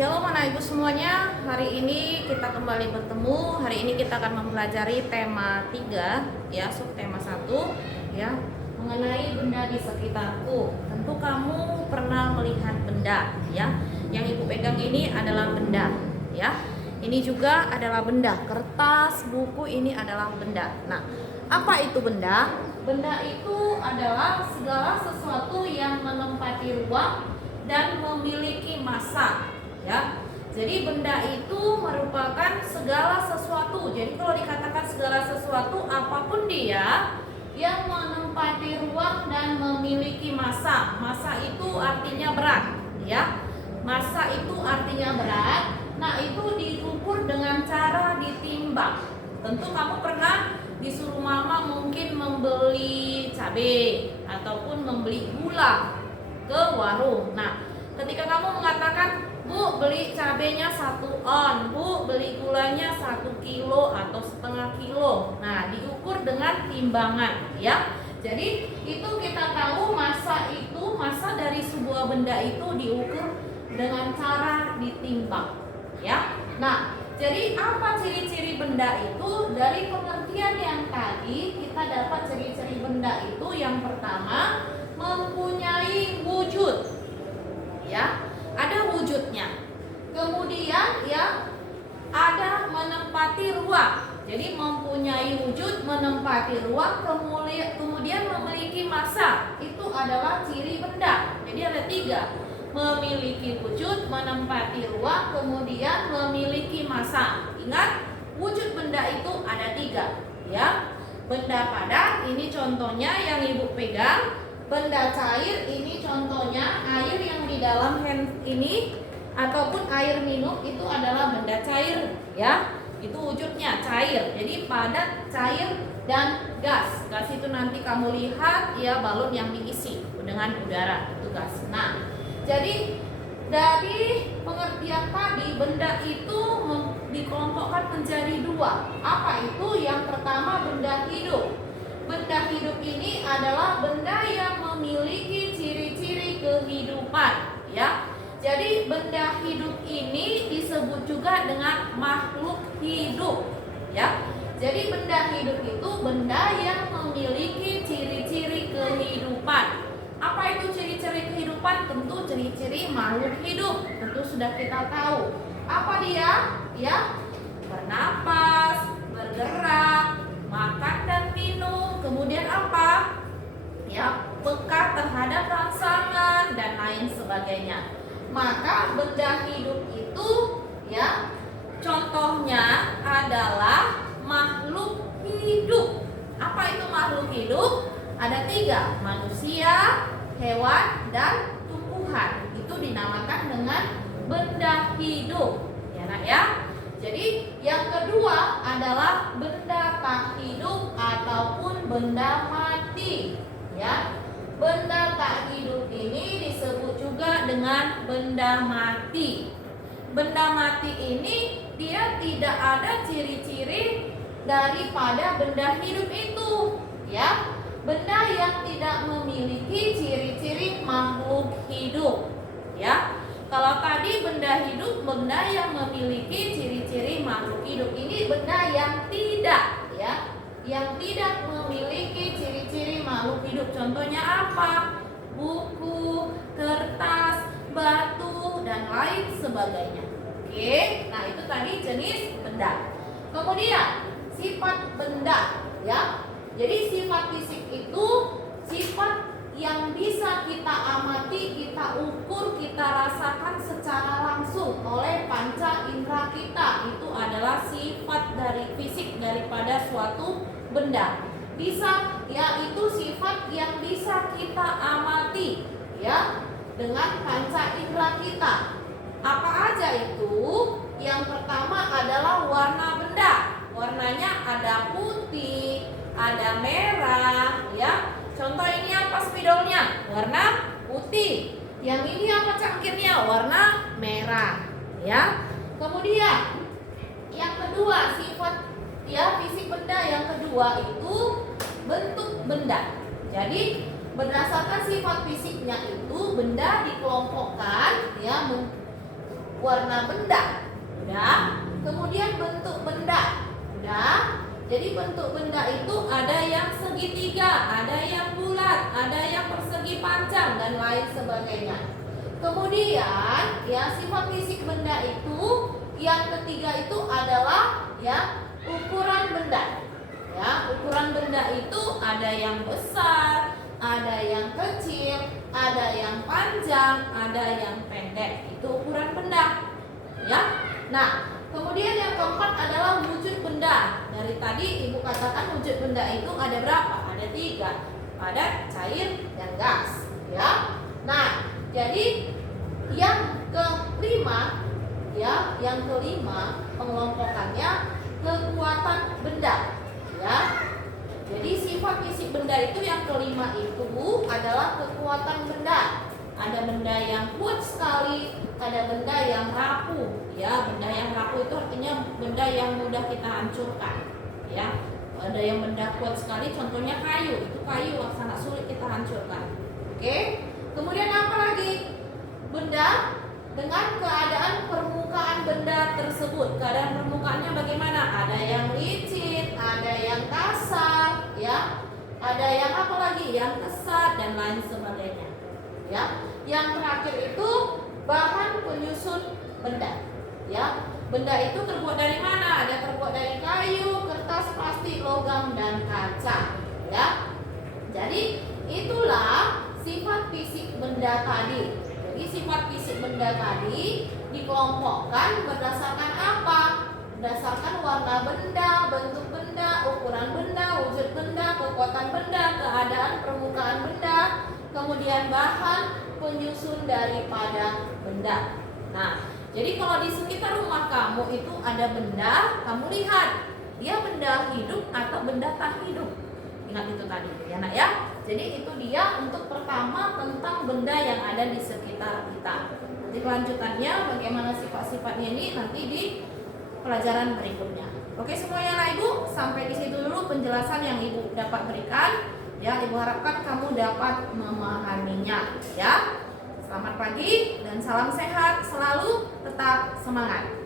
Shalom anak ibu semuanya. Hari ini kita kembali bertemu. Hari ini kita akan mempelajari tema 3 ya, subtema 1 ya, mengenai benda di sekitarku. Tentu kamu pernah melihat benda ya. Yang ibu pegang ini adalah benda ya. Ini juga adalah benda, kertas, buku ini adalah benda. Nah, apa itu benda? Benda itu adalah segala sesuatu yang menempati ruang dan memiliki massa. Ya, jadi benda itu merupakan segala sesuatu. Jadi kalau dikatakan segala sesuatu, apapun dia yang menempati ruang dan memiliki massa. Massa itu artinya berat, ya. Massa itu artinya berat. Nah, itu diukur dengan cara ditimbang. Tentu kamu pernah disuruh mama mungkin membeli cabai ataupun membeli gula ke warung. Nah, ketika kamu mengatakan, Bu, beli cabenya 1 on, Bu, beli gulanya 1 kilo atau setengah kilo. Nah, diukur dengan timbangan ya. Jadi itu kita tahu massa dari sebuah benda itu diukur dengan cara ditimbang ya. Nah, jadi apa ciri-ciri benda itu? Dari pengertian yang tadi kita dapat ciri-ciri benda itu. Yang pertama, mempunyai wujud ya. Ada wujudnya. Kemudian ya, ada menempati ruang. Jadi mempunyai wujud, menempati ruang, kemudian memiliki massa. Itu adalah ciri benda. Jadi ada 3. Memiliki wujud, menempati ruang, kemudian memiliki massa. Ingat, wujud benda itu ada 3 ya. Benda padat, ini contohnya yang ibu pegang. Benda cair, ini contohnya air yang di dalam hand ini ataupun air minum, itu adalah benda cair ya. Itu wujudnya cair. Jadi padat, cair, dan gas. Gas itu nanti kamu lihat ya, balon yang diisi dengan udara, itu gas. Nah, jadi dari pengertian tadi, benda itu dikelompokkan menjadi 2. Apa itu? Yang pertama, benda hidup. Benda hidup ini adalah benda yang memiliki ciri-ciri kehidupan ya. Jadi benda hidup ini disebut juga dengan makhluk hidup ya. Jadi benda hidup itu benda yang memiliki ciri-ciri kehidupan. Apa itu ciri-ciri kehidupan? Tentu ciri-ciri makhluk hidup. Tentu sudah kita tahu. Apa dia? Ya, bernapas, bergerak, makan dan minum, kemudian apa? Ya, peka terhadap rangsangan dan lain sebagainya. Maka benda hidup itu ya, contohnya adalah makhluk hidup. Apa itu makhluk hidup? Ada 3, manusia, hewan, dan tumbuhan. Itu dinamakan dengan benda hidup. Ya nak ya. Jadi yang kedua adalah benda tak hidup ataupun benda mati ya. Benda tak hidup ini disebut juga dengan benda mati. Benda mati ini dia tidak ada ciri-ciri daripada benda hidup itu ya. Benda yang tidak memiliki ciri-ciri makhluk hidup ya. Kalau tadi benda hidup, benda yang memiliki ciri-ciri makhluk hidup. Ini benda yang tidak ya, yang tidak memiliki ciri-ciri makhluk hidup. Contohnya apa? Buku, kertas, batu, dan lain sebagainya. Oke, nah itu tadi jenis benda. Kemudian sifat benda ya. Jadi sifat fisik itu sifat yang bisa kita amati, kita ukur, kita rasakan secara langsung oleh panca indera kita. Itu adalah sifat dari fisik daripada suatu benda. Bisa ya, itu sifat yang bisa kita amati ya dengan panca indera kita. Apa aja itu? Yang pertama adalah warna benda. Warnanya ada putih, ada merah ya. Contoh ini apa spidolnya? Warna putih. Yang ini apa cangkirnya? Warna merah ya. Kemudian yang kedua, sifat ya fisik benda yang kedua itu bentuk benda. Jadi berdasarkan sifat fisiknya itu benda dikelompokkan ya warna benda, udah. Kemudian bentuk benda, udah. Jadi bentuk benda itu ada yang segitiga, ada yang bulat, ada yang persegi panjang dan lain sebagainya. Kemudian ya sifat fisik benda itu yang ketiga itu adalah ya ukuran benda. Ya, ukuran benda itu ada yang besar, ada yang kecil, ada yang panjang, ada yang pendek. Itu ukuran benda. Ya. Nah, kemudian yang keempat adalah wujud benda. Dari tadi Ibu katakan wujud benda itu ada berapa? Ada 3. Padat, cair, dan gas. Ya. Nah, jadi yang kelima, ya, yang kelima pengelompokannya kekuatan benda. Ya. Jadi sifat fisik benda itu yang kelima itu adalah kekuatan benda. Ada benda yang kuat sekali, ada benda yang rapuh. Ya, benda yang rapuh itu artinya benda yang mudah kita hancurkan. Ya, ada yang benda kuat sekali, contohnya kayu. Itu kayu yang sangat sulit kita hancurkan. Oke. Kemudian apa lagi? Benda dengan keadaan permukaan benda tersebut. Keadaan permukaannya bagaimana? Ada yang licin, ada yang kasar, ya. Ada yang apa lagi? Yang kesat dan lain sebagainya. Ya. Yang terakhir itu bahan penyusun benda. Ya, benda itu terbuat dari mana? Ada terbuat dari kayu, kertas, plastik, logam, dan kaca. Ya, jadi itulah sifat fisik benda tadi. Jadi sifat fisik benda tadi dikelompokkan berdasarkan apa? Berdasarkan warna benda, bentuk benda, ukuran benda, wujud benda, kekuatan benda, keadaan permukaan benda, kemudian bahan penyusun daripada benda. Nah, jadi kalau di sekitar rumah kamu itu ada benda, kamu lihat dia benda hidup atau benda tak hidup. Ingat itu tadi, ya nak ya. Jadi itu dia untuk pertama tentang benda yang ada di sekitar kita. Nanti kelanjutannya bagaimana sifat-sifatnya ini nanti di pelajaran berikutnya. Oke semuanya lah Ibu, sampai di situ dulu penjelasan yang Ibu dapat berikan. Ya, Ibu harapkan kamu dapat memahaminya. Ya, selamat pagi dan salam sehat selalu, tetap semangat.